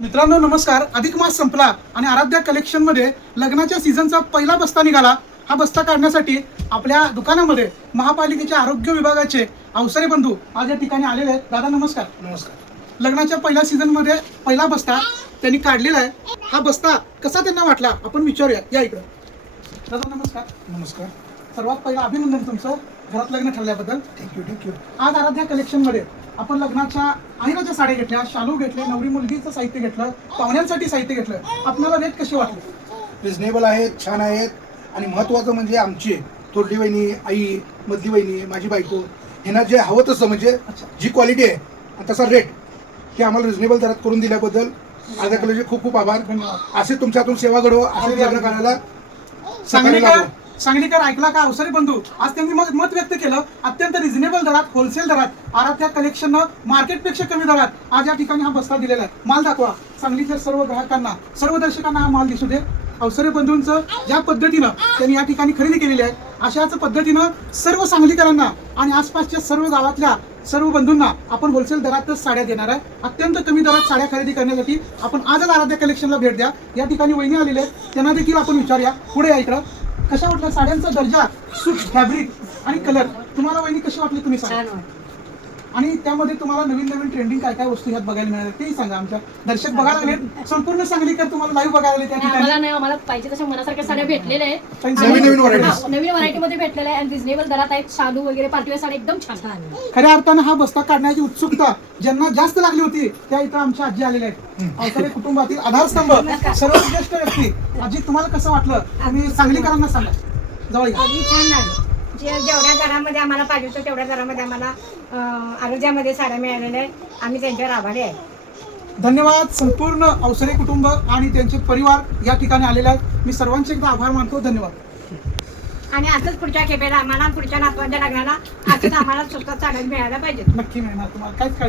मित्रांनो नमस्कार. अधिक मास संपला आणि आराध्या कलेक्शन मध्ये लग्नाच्या सीझनचा पहिला बस्ता निघाला. हा बस्ता काढण्यासाठी आपल्या दुकानामध्ये महापालिकेच्या आरोग्य विभागाचे अवसरे बंधू आज या ठिकाणी आलेले आहेत. दादा नमस्कार. नमस्कार. लग्नाच्या पहिल्या सीझन मध्ये पहिला बस्ता त्यांनी काढलेला आहे. हा बस्ता कसा त्यांना वाटला आपण विचारूया. या इकडे. दादा नमस्कार. नमस्कार. सर्वात पहिला अभिनंदन तुमचं घरात लग्न ठरल्याबद्दल. थँक्यू. आज आराध्या कलेक्शन मध्ये आपण लग्नाच्या अहिराच्या साड्या घेतल्या, शालू घेतले, नवरी मुलगीचं साहित्य घेतलं, पाहुण्यांसाठी साहित्य घेतलं. आपल्याला रेट कसे वाटले? रिजनेबल आहेत, छान आहेत आणि महत्त्वाचं म्हणजे आमची थोरली वहिनी, आई, मधली वहिनी, माझी बायको ह्यांना जे हवं तसं म्हणजे जी क्वालिटी आहे आणि तसा रेट हे आम्हाला रिजनेबल दरात करून दिल्याबद्दल आराध्या कलेचे खूप खूप आभार. असे तुमच्यातून सेवा घडवो, असे लग्न करायला सांगलीकर ऐकला का अवसरे बंधू? आज त्यांनी मत व्यक्त केलं. अत्यंत रिजनेबल दरात, होलसेल दरात, आराध्या कलेक्शननं मार्केटपेक्षा कमी दरात आज या ठिकाणी हा बस्ता दिलेला आहे. माल दाखवा. सांगलीच्या सर्व ग्राहकांना, सर्व दर्शकांना हा माल दिसू दे. अवसरे बंधूंचं ज्या पद्धतीनं त्यांनी या ठिकाणी खरेदी केलेली आहे अशाच पद्धतीनं सर्व सांगलीकरांना आणि आसपासच्या सर्व गावातल्या सर्व बंधूंना आपण होलसेल दरातच साड्या देणार आहे. अत्यंत कमी दरात साड्या खरेदी करण्यासाठी आपण आजच आराध्या कलेक्शनला भेट द्या. या ठिकाणी वहिनी आलेले आहेत, त्यांना देखील आपण विचारूया. पुढे या इकडं. कशा वाटल्या साड्यांचा दर्जा, सूट, फॅब्रिक आणि कलर तुम्हाला वहिनी कशी वाटली तुम्ही सांगा. आणि त्यामध्ये तुम्हाला नवीन नवीन ट्रेंडिंग काय काय वस्तू ह्यात बघायला मिळाल्या तेही सांगा. आमच्या दर्शक बघायला लागले, संपूर्ण सांगलीकर तुम्हाला लाईव्ह बघायला लागले त्या ठिकाणी. आम्हाला पाहिजे तशा मनासारख्या साड्या भेटलेल्या आहेत. नवीन व्हरायटी मध्ये भेटलेल्या आहे आणि रिजनेबल दरात आहेत. शालू वगैरे पार्टीवेअर साड्या एकदम छान. खऱ्या अर्थानं हा बस्ता काढण्याची उत्सुकता ज्यांना जास्त लागली होती त्या इथं आमच्या आजी आलेल्या आहेत. अवसरे कुटुंबातील आधारस्तंभ, सर्वात ज्येष्ठ व्यक्ती. आजी तुम्हाला कसं वाटलं? आम्ही सांगलीकरांना सांगा. जवळ या. छान झालं. जेवढ्या दरामध्ये आम्हाला पाहिजे होतं तेवढ्या दरामध्ये आम्हाला आरोग्यामध्ये साड्या मिळालेल्या आहेत. आम्ही त्यांच्यावर आभारी आहे. धन्यवाद. संपूर्ण अवसरे कुटुंब आणि त्यांचे परिवार या ठिकाणी आलेले आहेत. मी सर्वांचे एकदा आभार मानतो. धन्यवाद. आणि असंच पुढच्या खेपेला आम्हाला पुढच्या नातवांच्या लग्नाला असंच आम्हाला स्वतः साड्या मिळायला पाहिजेत. नक्की मिळणार तुम्हाला काहीच काळजी